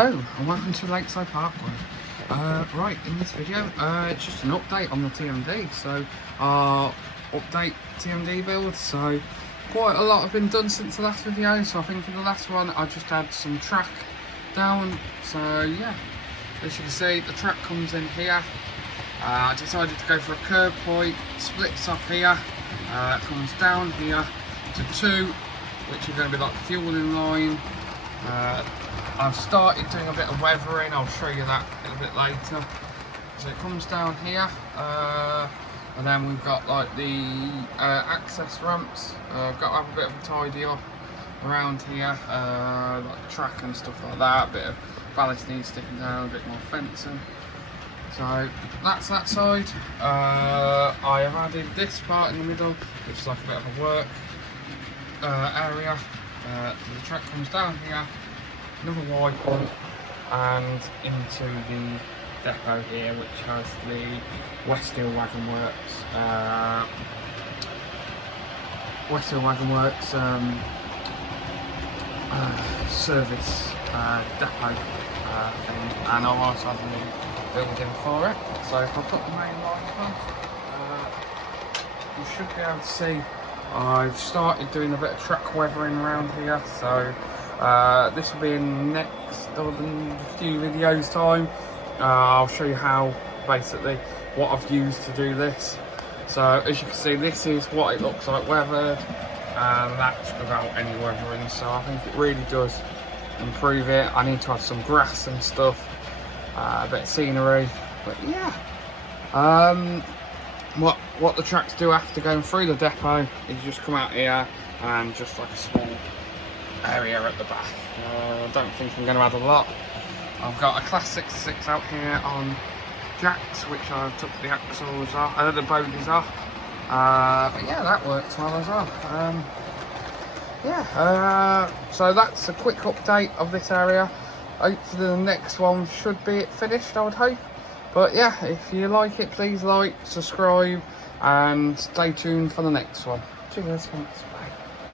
Hello and welcome to Lakeside Parkway. Right, in this video, it's just an update on the TMD. So, update TMD build. So, quite a lot have been done since the last video. So, I think in the last one, I just had some track down. So, yeah, as you can see, the track comes in here. I decided to go for a curb point, splits off here, comes down here to 2, which are going to be like the fueling line. I've started doing a bit of weathering, I'll show you that a little bit later. So it comes down here, and then we've got like the access ramps. Got to have a bit of a tidy up around here, like the track and stuff like that. A bit of ballast needs sticking down, a bit more fencing. So that's that side. I have added this part in the middle, which is like a bit of a work area. The track comes down here, another wide point, and into the depot here, which has the West Hill Wagon Works service depot thing, and I'll also have a new building for it. So if I put the main line on, you should be able to see I've started doing a bit of track weathering around here. So this will be in next or the few videos time. I'll show you how, basically what I've used to do this. So as you can see, this is what it looks like weathered, and that's without any weathering. So I think it really does improve it. I need to add some grass and stuff, a bit of scenery, but yeah. What the tracks do after going through the depot is just come out here and just like a small area at the back. I don't think I'm going to add a lot. I've got a class 66 out here on jacks, which I took the axles off, the bogies off. But yeah, that works well as well. So that's a quick update of this area. Hopefully the next one should be finished, I would hope. But yeah, if you like it, please like, subscribe, and stay tuned for the next one. Cheers, thanks.